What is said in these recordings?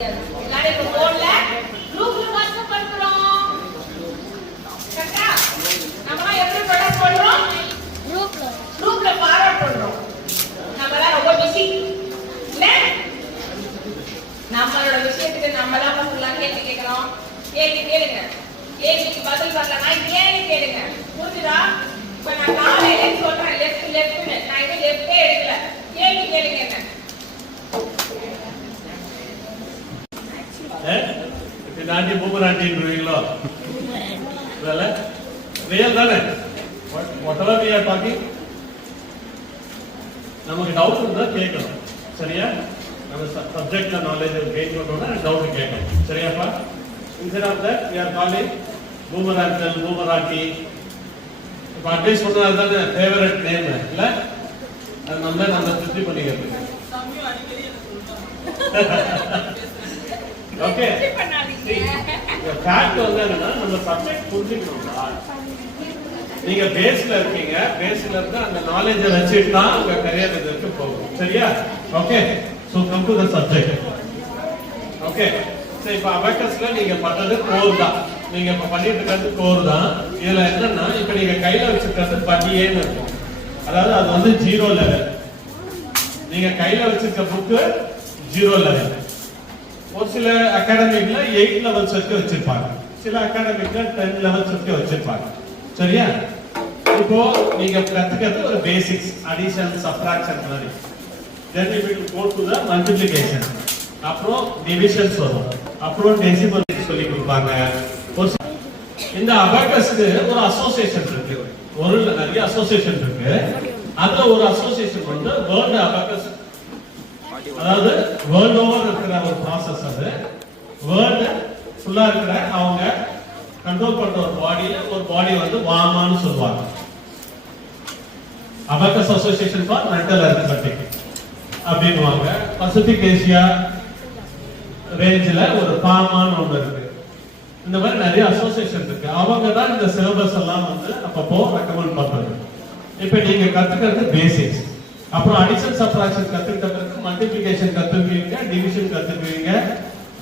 நம்மளோட விஷயத்துக்கு நம்ம தான் ஃபுல்லா கேள்வி கேட்கறோம். கேள்வி கேளுங்க. கேள்விக்கு பதில் வரலனா ஏன்னு கேளுங்க. புரியுதா? இப்ப நான் காலையில சொல்றேன் லெஃப்ட்னு. நான் இது லெஃப்டே எடுக்கல. கேள்வி கேளுங்க என்ன? இது ஆண்டி பூமராண்டின்றீங்களோ? இல்ல ரியல் தானே? whatever we are talking நமக்கு டவுட் இருந்தா கேட்கணும். சரியா? நம்ம சப்ஜெக்ட்ல நாலேஜ் கெயின் பண்ணனும்னா டவுட் கேட்கணும். சரியாப்பா? instead of that we are calling பூமராண்டல் பூமராட்டி. இப்ப அட்வைஸ் பண்ணா அதுதானே ஃபேவரட் நேம் இல்ல? அது நம்ம திருப்தி பண்ணிக்கிறது. ஓகே ஃபேக்ட் வந்து என்னன்னா நம்ம சப்ஜெக்ட் புரிஞ்சுக்கணும்டா. நீங்க பேஸ்ல இருக்கீங்க, பேஸ்ல இருக்க அந்த நாலேஜ் வச்சிட்டு தான் உங்க கரியர் இதுக்கு போகும். சரியா? Okay so come to the subject. Okay so இப்ப அபேக்கஸ்ல நீங்க பண்றது கோர் தான். நீங்க இப்ப பண்ணிட்டு இருக்கிறது கோர் தான். இதுல என்னன்னா இப்ப நீங்க கையில வச்சிருக்கிறது படியேன்னு இருக்கும். அதாவது அது வந்து 0 லெவல். நீங்க கையில வச்சிருக்க புக் 0 லெவல். ஒரு சில அகாடமிக்ல 8 லெவல்ஸ் வரைக்கும் வச்சிருப்பாங்க. சில அகாடமிக்ல 10 லெவல்ஸ் வரைக்கும் வச்சிருப்பாங்க. சரியா? இப்போ நீங்க கத்துக்கிறது ஒரு பேசிக்ஸ், அடிஷன், சப்ட்ராக்ஷன் மாதிரி. then we will go to the multiplication. அப்புறம் டிவிஷன்ஸ் வரும். அப்புறம் டெசிமல் சொல்லி கொடுப்பாங்க. இந்த அபாகஸ்க்கு ஒரு அசோசியேஷன் இருக்கு. ஒரு நிறைய அசோசியேஷன் இருக்கு. அதுல ஒரு அசோசியேஷன் வந்து வேர்ல்ட் அபாகஸ், அதாவது வேர்ல்ட் ஓவர் இருக்கிற ஒரு ப்ராசஸ். அது வேர்ல்ட் ஃபுல்லா இருக்கிற அவங்க கண்ட்ரோல் பண்ற ஒரு பாடியில ஒரு பாடி வந்து வாமான்னு சொல்லுவாங்க. Abacus association for mental arithmetic அப்படின்னுவாங்க. பசிபிக் ஏசியா ரேஞ்சில ஒரு பாமான்னு ஒன்று இருக்கு. இந்த மாதிரி நிறைய அசோசியேஷன் இருக்கு. அவங்க தான் இந்த சிலபஸ் எல்லாம் வந்து அப்பப்போ ரெக்கமெண்ட் பண்றது. இப்ப நீங்க கத்துக்கிறது பேசிக்ஸ். அப்புறம் அடிஷன் சப்ட்ராக்ஷன் கத்துக்கிட்ட பிறகு மல்டிப்ளிகேஷன் கத்துக்குவீங்க, டிவிஷன் கத்துக்குவீங்க,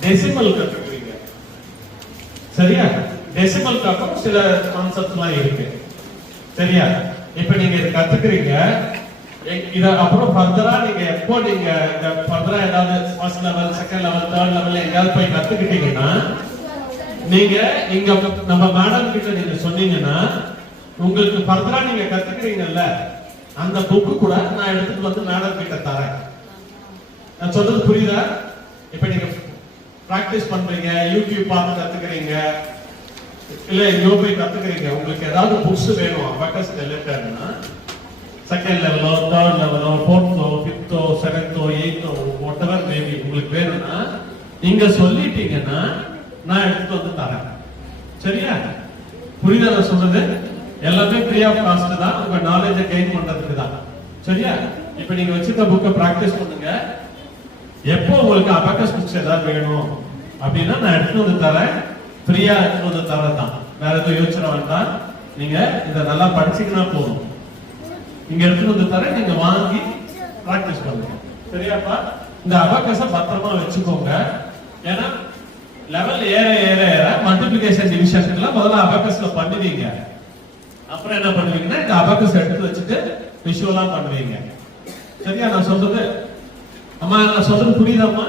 டெசிமல் கத்துக்குவீங்க. சரியா? டெசிமலுக்கு அப்புறம் சில கான்செப்ட்லாம் இருக்கு. சரியா? இப்ப நீங்க இத கத்துக்கிறீங்க. இத அப்புறம் ஃபர்தரா நீங்க எப்போ நீங்க இந்த ஃபர்தரா ஏதாவது first level, second level, third level எங்கயாவது போய் கத்துக்கிட்டீங்கன்னா நீங்க இங்க நம்ம மேடம் கிட்ட நீங்க சொன்னீங்கன்னா உங்களுக்கு ஃபர்தரா நீங்க கத்துக்கிறீங்கல்ல அந்த புக்கு கூட நான் எடுத்துட்டு வந்து மேடம் கிட்ட தரேன். நான் சொல்றது புரியுதா? இப்ப நீங்க பிராக்டிஸ் பண்றீங்க, யூடியூப் பார்த்து கத்துக்கிறீங்க, இல்ல எங்கேயோ போய் கத்துக்கிறீங்க. உங்களுக்கு ஏதாவது புக்ஸ் வேணும் அபாகஸ் ரிலேட்டட்னா செகண்ட் லெவலோ, தேர்ட் லெவலோ, ஃபோர்த்தோ, ஃபிஃப்த்தோ, செவன்த்தோ, எயித்தோ whatever மேபி உங்களுக்கு வேணும்னா நீங்க சொல்லிட்டீங்கன்னா நான் எடுத்துட்டு வந்து தரேன். சரியா? புரியுதா நான் சொல்றது? எல்லாமே ஃப்ரீ ஆஃப் காஸ்ட் தான். உங்க நாலேஜை கெயின் பண்றதுக்கு தான். சரியா? இப்போ நீங்க வச்சிருக்க புக்கை பிராக்டிஸ் பண்ணுங்க. எப்போ உங்களுக்கு அபாகஸ் புக்ஸ் ஏதாவது வேணும் அப்படின்னா நான் எடுத்துட்டு வந்து தரேன். ஃப்ரீயா எடுத்துட்டு வந்து தரேன் தான். வேற எதுவும் யோசனை வேண்டாம். நீங்க இதை நல்லா படிச்சீங்கன்னா போதும். இங்க எடுத்துட்டு வந்து தரேன், நீங்க வாங்கி பிராக்டிஸ் பண்ணுங்க. சரியாப்பா? இந்த அபாகஸை பத்திரமா வச்சுக்கோங்க. ஏன்னா லெவல் ஏற ஏற ஏற மல்டிப்ளிகேஷன் டிவிஷன்லாம் முதல்ல அபாகஸ்ல பண்ணுவீங்க. அப்புறம் என்ன பண்ணுவீங்கன்னா இந்த அபாகஸ் எடுத்து வச்சுட்டு விஷுவலா பண்ணுவீங்க. சரியா நான் சொல்றது? அம்மா நான் சொல்றது புரியுதாம்மா?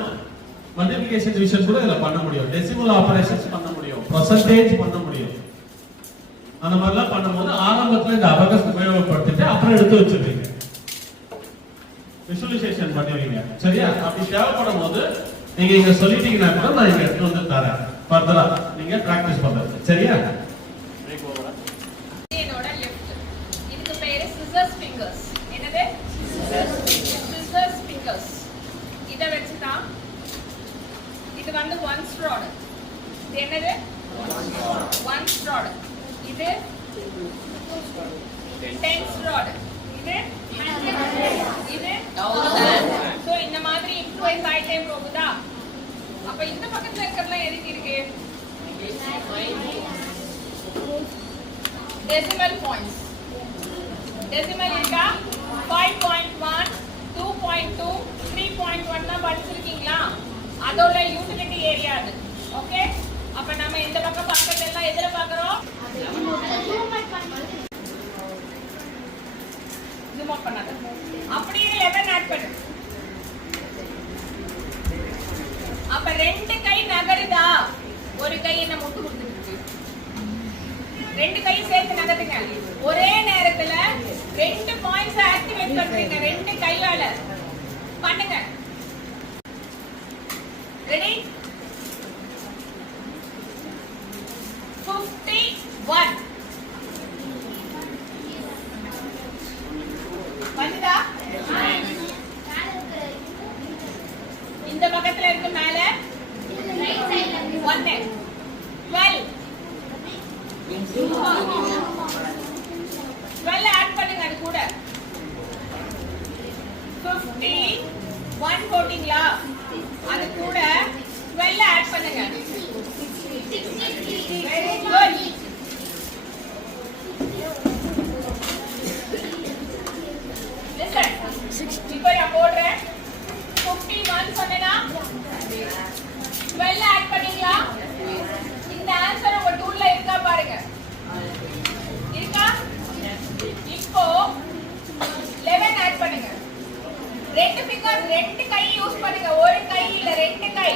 மல்டிப்ளிகேஷன் டிவிஷன் கூட இதுல பண்ண முடியும், டெசிமல் ஆபரேஷன்ஸ் பண்ண முடியும், பெர்சன்டேஜ் பண்ண முடியும். அந்த மாதிரிலாம் பண்ணும்போது ஆரம்பத்துல இந்த அபாகஸ் உபயோகப்படுத்திட்டு அப்புறம் எடுத்து வச்சிருவீங்க, விஷுவலைசேஷன் பண்ணுவீங்க. சரியா? அப்படி தேவைப்படும் போது நீங்க இங்க சொல்லிட்டீங்கன்னா கூட நான் இங்க எடுத்து வந்து தரேன். ஃபர்தரா நீங்க பிராக்டிஸ் பண்றது. சரியா? இது வந்து ஒன்ஸ் ப்ராடக்ட். இது என்னது? Once product. இது டென்ஸ் ப்ராடக்ட். இது இது சோ இந்த மாதிரி இம்ப்ரூவைஸ் ஆயிட்டே போகுதா? அப்ப இந்த பக்கத்துல இருக்கிறதெல்லாம் எதுக்கு இருக்கு? Decimal points. டெசிமல் இருக்கா? 5.1, 2.2, 3.1 தான் படிச்சிருக்கீங்களா? அதோட யூட்டிலிட்டி ஏரியா அது. ஓகே, அப்ப நம்ம இந்த பக்கம் பார்க்கறதெல்லாம் எதுல பார்க்கறோம்? ஜூம் அவுட் பண்ணாத. அப்படியே 11 ஆட் பண்ணு. அப்ப ரெண்டு கை நகருதா? ஒரு கை என்ன முட்டு கொடுத்துருக்கு, ரெண்டு கை சேர்த்து நகர்த்துங்க. ஒரே நேரத்துல ரெண்டு பாயிண்ட்ஸ் ஆக்டிவேட் பண்றீங்க, ரெண்டு கையால பண்ணுங்க. ரெடி? 51 வந்துதா? இந்த பக்கத்துல இருக்கு மேல 1 12 12 ஆட் பண்ணுங்க அது கூட. 50 1 போட்டீங்களா? அது கூட 12 ஆட் பண்ணுங்க. Very good. லிசன், இப்போ நான் போடுறேன். 51 சொன்னேனா 12 ஆட் பண்ணீங்களா? இந்த ஆன்சர் உங்க டூல்ல இருக்கா பாருங்க. இருக்கா? இப்போ 11 ஆட் பண்ணுங்க. ரெண்டு ஃபிங்கர், ரெண்டு கை யூஸ் பண்ணுங்க. ஒரு கை இல்ல, ரெண்டு கை.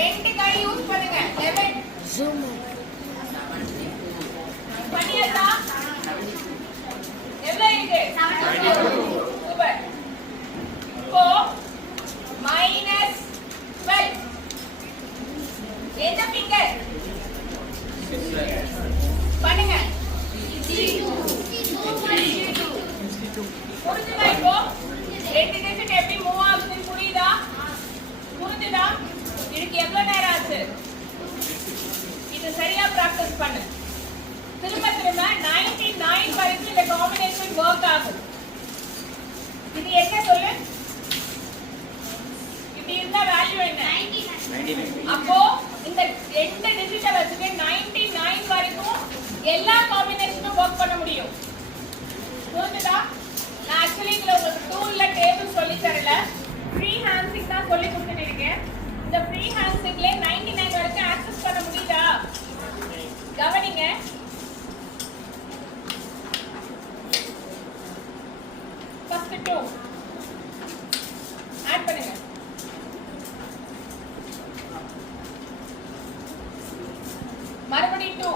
ரெண்டு கை யூஸ் பண்ணுங்க. 11 ஜூம் பண்ணியாச்சா? எவ்வளவு இருக்கு? சூப்பர். இப்போ -12 எந்த ஃபிங்கர் பண்ணுங்க? புரிஞ்சுதா? இப்போ ரெண்டு டிஜிட் எப்படி மூவ் ஆகுதுன்னு புரியுதா? புரிஞ்சுதா? இதுக்கு எவ்வளவு நேரம் ஆச்சு? இது சரியா பிராக்டிஸ் பண்ணு. திரும்ப திரும்ப 99 வரைக்கும் இந்த காம்பினேஷன் வொர்க் ஆகும். இது என்ன சொல்லு? இப்படி இருந்தா வேல்யூ என்ன? 99. அப்போ இந்த ரெண்டு டிஜிட்டை வச்சுட்டு 99 வரைக்கும் எல்லா காம்பினேஷனும் வொர்க் பண்ண முடியும். புரிஞ்சுதா? நான் ஆக்சுவலி இதுல உங்களுக்கு டூல்ல டேபிள் சொல்லி தரல, ஃப்ரீ ஹேண்ட்ஸிங் தான் சொல்லி கொடுத்துட்டு இருக்கேன். இந்த ஃப்ரீ ஹேண்ட்ஸிங்ல 99 வரைக்கும் ஆக்சஸ் பண்ண முடியுதா? கவனிங்க. ஃபர்ஸ்ட் 2 ஆட் பண்ணுங்க. மறுபடியும் 2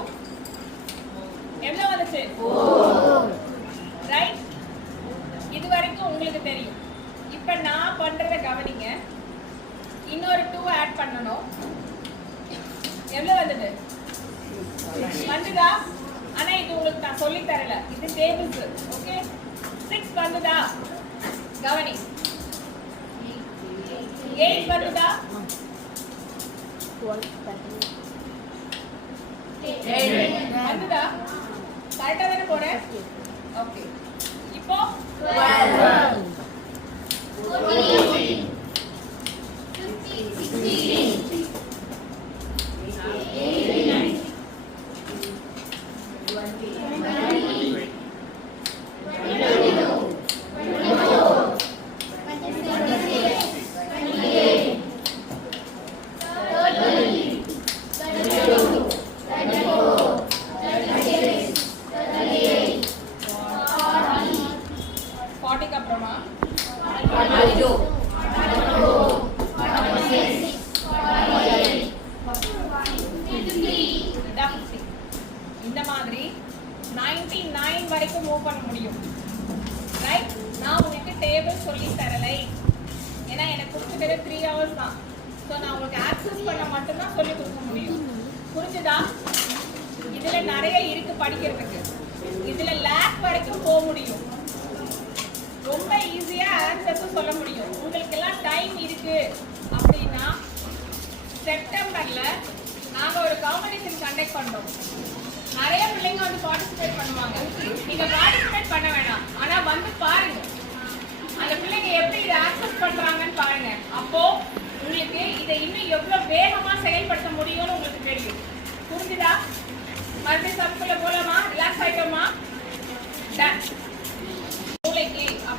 எவ்வளவு வந்துச்சு? 4. ரைட்? இது வரைக்கும் உங்களுக்கு தெரியும். இப்ப நான் பண்றத கவனிங்க. இன்னொரு 2 ஆட் பண்ணனும். எவ்வளவு வந்தது? வந்துதா? ஆனா இது உங்களுக்கு நான் சொல்லி தரல, இது டேபிள்ஸ். ஓகே, 6 வந்துதா? கவனி. 8 வந்துதா? 8 வந்துதா? கரெக்டா தானே போறேன்? ஓகே. இப்போ 12 14 15 16 18 20 40க்கு அப்புறமா 42 46 48 இந்த மாதிரி 99 வரைக்கும் மூவ் பண்ண முடியும். ரைட்? நான் உங்களுக்கு டேபிள் சொல்லி தரலை, ஏன்னா எனக்கு கொடுத்துட்டு 3 hours தான். ஸோ நான் உங்களுக்கு ஆக்சஸ் பண்ண மட்டும்தான் சொல்லி கொடுக்க முடியும். புரிஞ்சுதா? இதுல நிறைய இருக்கு படிக்கிறதுக்கு. இதுல லேக் வரைக்கும் போக முடியும். ரொம்ப ஈஸியா ஆன்சர்ஸ் சொல்ல முடியும். உங்களுக்கு எல்லாம் டைம் இருக்கு அப்படின்னா செப்டம்பர்ல நாங்க ஒரு காம்படிஷன் கண்டக்ட் பண்றோம். நிறைய பிள்ளைங்க வந்து பார்ட்டிசிபேட் பண்ணுவாங்க. நீங்க பார்ட்டிசிபேட் பண்ண வேணாம், ஆனா வந்து பாருங்க அந்த பிள்ளைங்க எப்படி இதை ஆக்சஸ் பண்றாங்கன்னு பாருங்க. அப்போ உங்களுக்கு இதை இன்னும் எவ்வளவு வேகமா செயல்படுத்த முடியும்னு உங்களுக்கு தெரியும். புரிஞ்சுதா? மறுபடியும் சப்ஸ்குள்ள போலாமா? ரிலாக்ஸ் ஆயிட்டோமா? டன்.